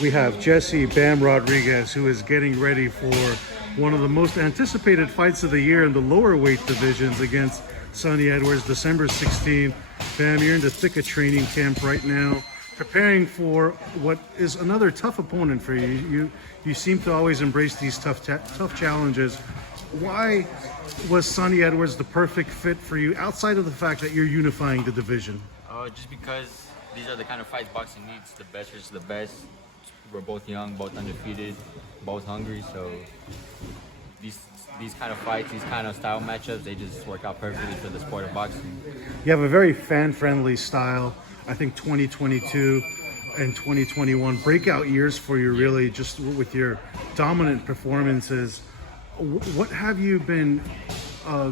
We have Jesse Bam Rodriguez, who is getting ready for one of the most anticipated fights of the year in the lower weight divisions against Sonny Edwards, December 16th. Bam, you're in the thick of training camp right now, preparing for what is another tough opponent for you. You seem to always embrace these tough challenges. Why was Sonny Edwards the perfect fit for you, outside of the fact that you're unifying the division? Just because these are the kind of fights boxing needs, the best versus the best. We're both young, both undefeated, both hungry, so these kind of fights, these kind of style matchups, they just work out perfectly for the sport of boxing. You have a very fan-friendly style. I think 2022 and 2021 breakout years for you, really, just with your dominant performances. What have you been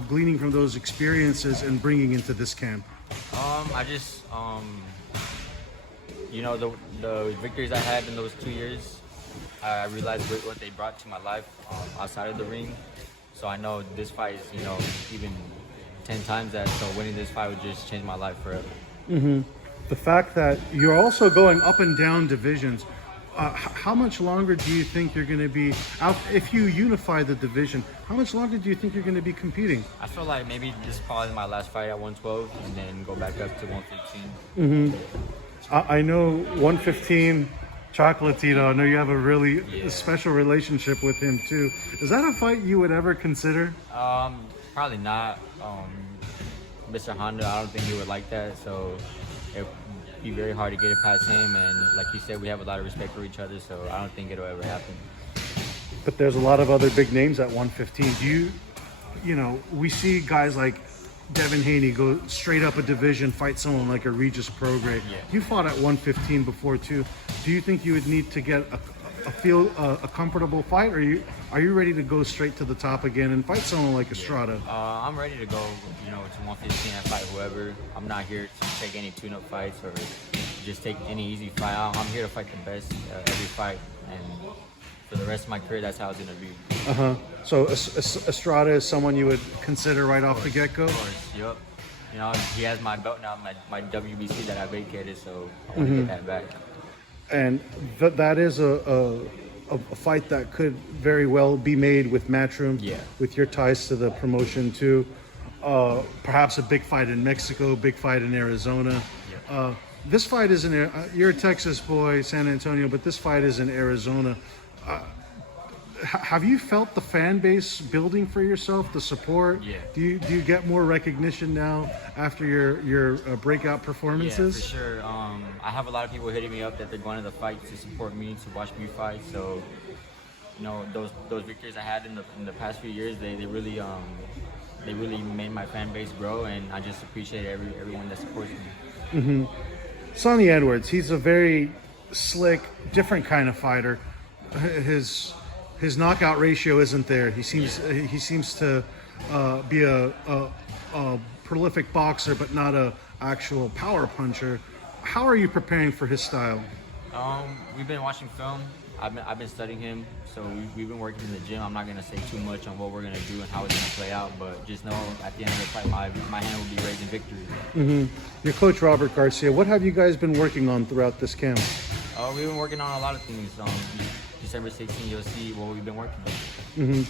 gleaning from those experiences and bringing into this camp? I just, you know, the victories I had in those 2 years, I realized what they brought to my life outside of the ring. So I know this fight is, you know, even 10 times that. So winning this fight would just change my life forever. Mm-hmm. The fact that you're also going up and down divisions. How much longer do you think you're going to be out? If you unify the division, how much longer do you think you're going to be competing? I feel like maybe this is probably my last fight at 112 and then go back up to 115. Mm-hmm. I know 115, Chocolatito, I know you have a really special relationship with him too. Is that a fight you would ever consider? Probably not. Mr. Honda, I don't think he would like that. So it be very hard to get it past him, and like you said, we have a lot of respect for each other, so I don't think it'll ever happen. But there's a lot of other big names at 115. Do you know, we see guys like Devin Haney go straight up a division, fight someone like a Regis Prograis. Yeah. You fought at 115 before too. Do you think you would need to get a comfortable fight, or are you ready to go straight to the top again and fight someone like Estrada? I'm ready to go, you know, to 115 and fight whoever. I'm not here to take any tune-up fights or just take any easy fight. I'm here to fight the best every fight, and for the rest of my career, that's how it's gonna be. So Estrada is someone you would consider right off the get-go? Of course, yep. You know, he has my belt now, my WBC that I vacated, so I want to get that back. And that is a fight that could very well be made with Matchroom, with your ties to the promotion too. Perhaps a big fight in Mexico, big fight in Arizona. This fight is in, you're a Texas boy, San Antonio, but this fight is in Arizona. Have you felt the fan base building for yourself, the support? Yeah. Do you get more recognition now after your breakout performances? Yeah, for sure. I have a lot of people hitting me up that they're going to the fight to support me, to watch me fight. So, you know, those victories I had in the past few years, they really made my fan base grow, and I just appreciate everyone that supports me. Mm-hmm. Sonny Edwards, he's a very slick, different kind of fighter. His knockout ratio isn't there. He seems to be a prolific boxer, but not a actual power puncher. How are you preparing for his style? We've been watching film. I've been studying him, so we've been working in the gym. I'm not gonna say too much on what we're gonna do and how it's gonna play out, but just know at the end of the fight, my hand will be raised in victory. Mm-hmm. Your coach Robert Garcia, what have you guys been working on throughout this camp? We've been working on a lot of things. December 16th, you'll see what we've been working on.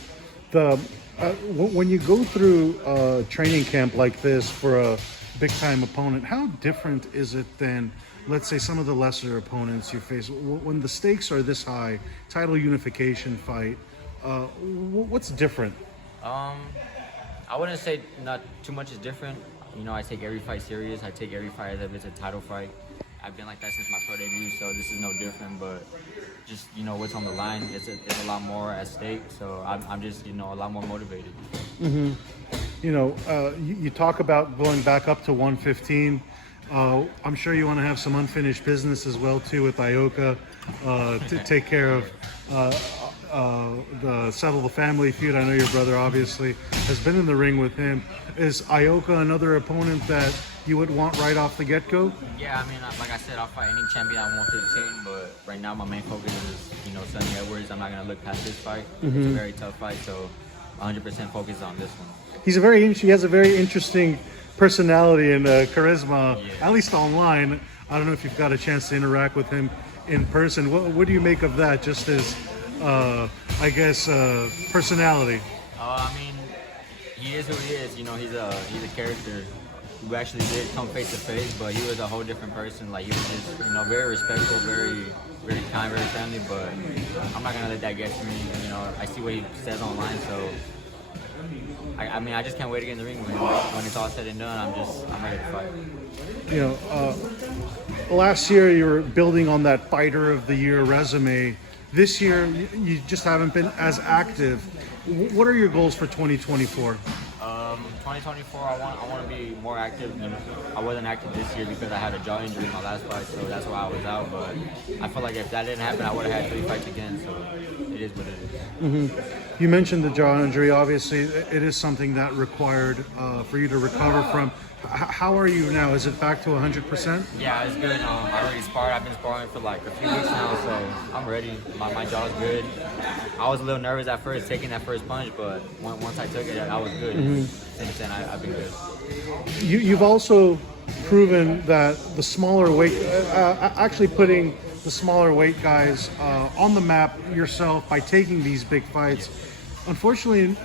Mm-hmm. When you go through training camp like this for a big-time opponent, how different is it than, let's say, some of the lesser opponents you face? When the stakes are this high, title unification fight, what's different? I wouldn't say not too much is different. You know, I take every fight serious. I take every fight as if it's a title fight. I've been like that since my pro debut, so this is no different, but just, you know, what's on the line, it's a lot more at stake, so I'm just, you know, a lot more motivated. Mm-hmm. You know, you talk about going back up to 115. I'm sure you want to have some unfinished business as well, too, with Ioka, to take care of, settle the family feud. I know your brother, obviously, has been in the ring with him. Is Ioka another opponent that you would want right off the get-go? Yeah, I mean, like I said, I'll fight any champion at 115, but right now my main focus is, you know, Sonny Edwards. I'm not going to look past this fight. Mm-hmm. It's a very tough fight, so 100% focused on this one. He has a very interesting personality and charisma, at least online. I don't know if you've got a chance to interact with him in person. What do you make of that? Just his, I guess, personality. I mean, he is who he is. You know, he's a character. We actually did come face to face, but he was a whole different person. Like, he was just, you know, very respectful, very kind, very friendly. But I'm not gonna let that get to me. You know, I see what he says online, so I mean, I just can't wait to get in the ring when it's all said and done. I'm ready to fight. You know, last year you were building on that Fighter of the Year resume. This year you just haven't been as active. What are your goals for 2024? 2024, I want to be more active. You know, I wasn't active this year because I had a jaw injury in my last fight, so that's why I was out. But I feel like if that didn't happen, I would have had 3 fights again. So it is what it is. Mm-hmm. You mentioned the jaw injury. Obviously, it is something that required for you to recover from. How are you now? Is it back to 100%? Yeah, it's good. I already sparred. I've been sparring for like a few weeks now, so I'm ready. My jaw's good. I was a little nervous at first taking that first punch, but once I took it, I was good. Mm-hmm. Since then, I've been good. You've also proven that the smaller weight, actually putting the smaller weight guys on the map yourself by taking these big fights. Unfortunately,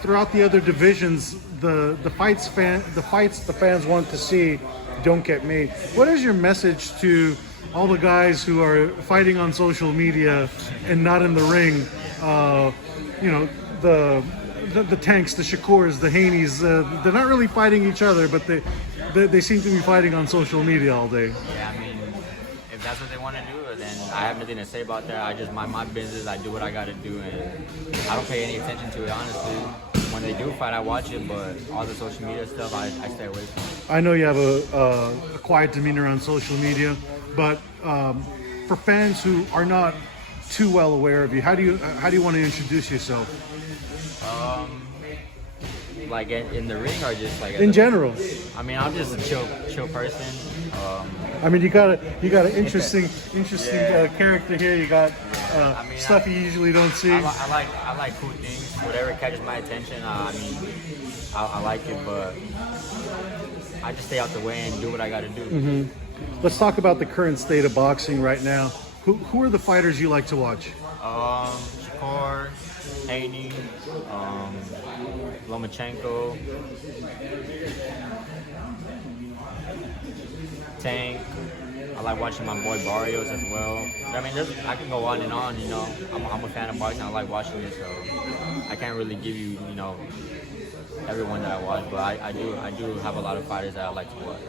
throughout the other divisions, the fights the fans want to see don't get made. What is your message to all the guys who are fighting on social media and not in the ring? You know, the Tanks, the Shakurs, the Haneys, they're not really fighting each other, but they seem to be fighting on social media all day. Yeah, I mean, if that's what they want to do, then I have nothing to say about that. I just mind my business. I do what I got to do, and I don't pay any attention to it, honestly. When they do fight, I watch it, but all the social media stuff, I stay away from it. I know you have a quiet demeanor on social media, but for fans who are not too well aware of you, how do you want to introduce yourself? Like in the ring, or just like in general? I mean, I'm just a chill person. I mean, you got an interesting character here. You got stuff you usually don't see. I like cool things. Whatever catches my attention, I mean, I like it, but I just stay out the way and do what I got to do. Mm-hmm. Let's talk about the current state of boxing right now. Who are the fighters you like to watch? Shakur, Haney, Lomachenko, Tank. I like watching my boy Barrios as well. I mean, I can go on and on. You know, I'm a fan of boxing. I like watching it, so I can't really give you, you know, everyone that I watch, but I do have a lot of fighters that I like to watch.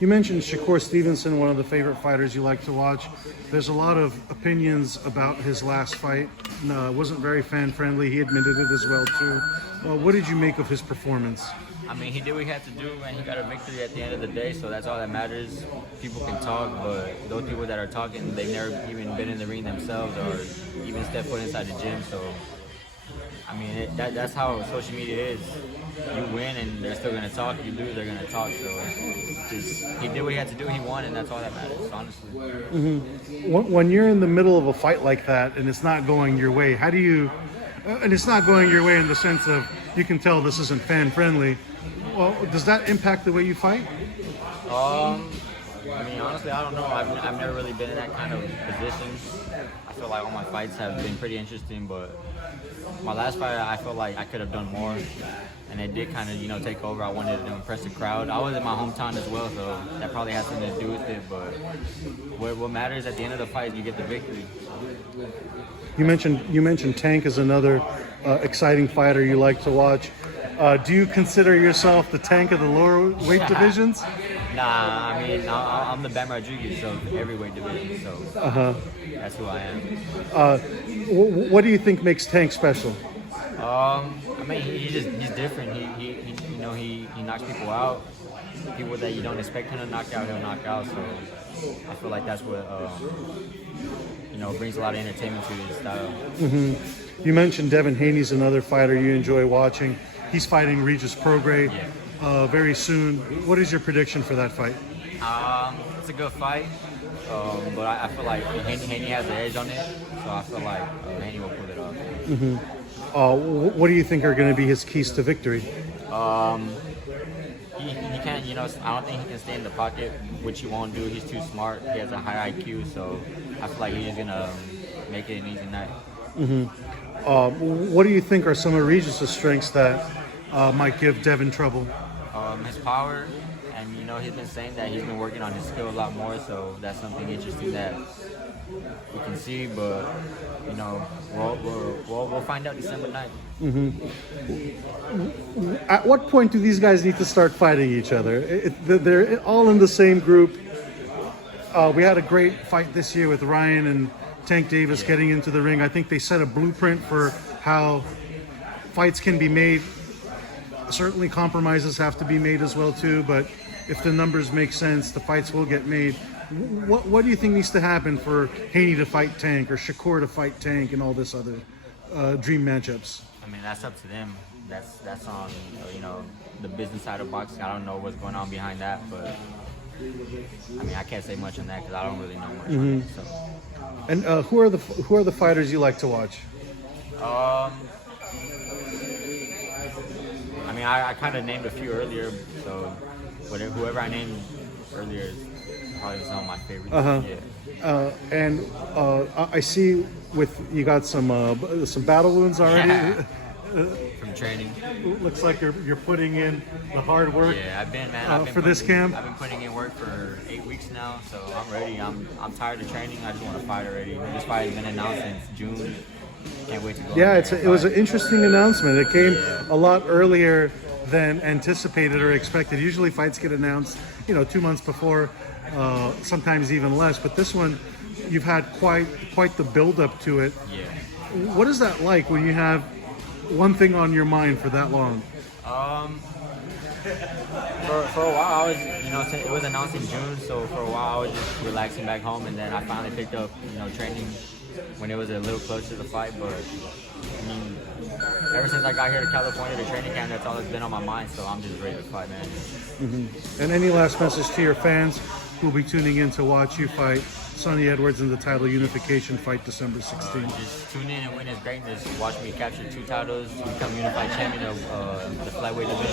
You mentioned Shakur Stevenson, one of the favorite fighters you like to watch. There's a lot of opinions about his last fight. Wasn't very fan-friendly. He admitted it as well, too. What did you make of his performance? I mean, he did what he had to do, and he got a victory at the end of the day, so that's all that matters. People can talk, but those people that are talking, they've never even been in the ring themselves or even stepped foot inside the gym, so I mean, that's how social media is. You win and they're still going to talk. You lose, they're going to talk. So just, he did what he had to do. He won, and that's all that matters, honestly. Mm-hmm. When you're in the middle of a fight like that and it's not going your way, how do you... and it's not going your way in the sense of you can tell this isn't fan-friendly. Well, does that impact the way you fight? I mean, honestly, I don't know. I've never really been in that kind of position. I feel like all my fights have been pretty interesting, but my last fight, I felt like I could have done more, and it did kind of, you know, take over. I wanted to impress the crowd. I was in my hometown as well, so that probably has something to do with it, but what matters at the end of the fight is you get the victory. You mentioned Tank as another exciting fighter you like to watch. Do you consider yourself the Tank of the lower weight divisions? Nah, I mean, I'm the Bam Rodriguez of every weight division, so that's who I am. What do you think makes Tank special? I mean, he's different. He knocks people out. People that you don't expect him to knock out, he'll knock out. So I feel like that's what brings a lot of entertainment to his style. Mm-hmm. You mentioned Devin Haney's another fighter you enjoy watching. He's fighting Regis Prograis very soon. What is your prediction for that fight? It's a good fight, but I feel like Haney has the edge on it, so I feel like Haney will pull it off. Mm-hmm. What do you think are going to be his keys to victory? He can't, you know, I don't think he can stay in the pocket, which he won't do. He's too smart. He has a high IQ, so I feel like he's just gonna make it an easy night. What do you think are some of Regis's strengths that might give Devin trouble? His power, and you know, he's been saying that he's been working on his skill a lot more, so that's something interesting that we can see. But you know, we'll find out December 9th. At what point do these guys need to start fighting each other? They're all in the same group. We had a great fight this year with Ryan and Tank Davis getting into the ring. I think they set a blueprint for how fights can be made. Certainly compromises have to be made as well too, but if the numbers make sense, the fights will get made. What do you think needs to happen for Haney to fight Tank or Shakur to fight Tank and all this other dream matchups? I mean, that's up to them. That's on, you know, the business side of boxing. I don't know what's going on behind that, but I mean, I can't say much on that because I don't really know much on it. So. And who are the fighters you like to watch? I mean, I kind of named a few earlier, so whoever I named earlier is probably some of my favorites. Yeah. I see you got some battle wounds already. From training. Looks like you're putting in the hard work. Yeah, I've been for this camp. I've been putting in work for 8 weeks now, so I'm ready. I'm tired of training. I just want to fight already. This fight has been announced since June. Can't wait to go. Yeah, it was an interesting announcement. It came a lot earlier than anticipated or expected. Usually fights get announced, 2 months before, sometimes even less. But this one, you've had quite the build up to it. Yeah. What is that like when you have one thing on your mind for that long? For a while, I was, it was announced in June, so for a while I was just relaxing back home, and then I finally picked up, training when it was a little closer to the fight. But I mean, ever since I got here to California, the training camp, that's all that's been on my mind. So I'm just ready to fight, man. And any last message to your fans who will be tuning in to watch you fight Sonny Edwards in the title unification fight December 16th? Just tune in and witness greatness. Watch me capture 2 titles, become unified champion of the flyweight division.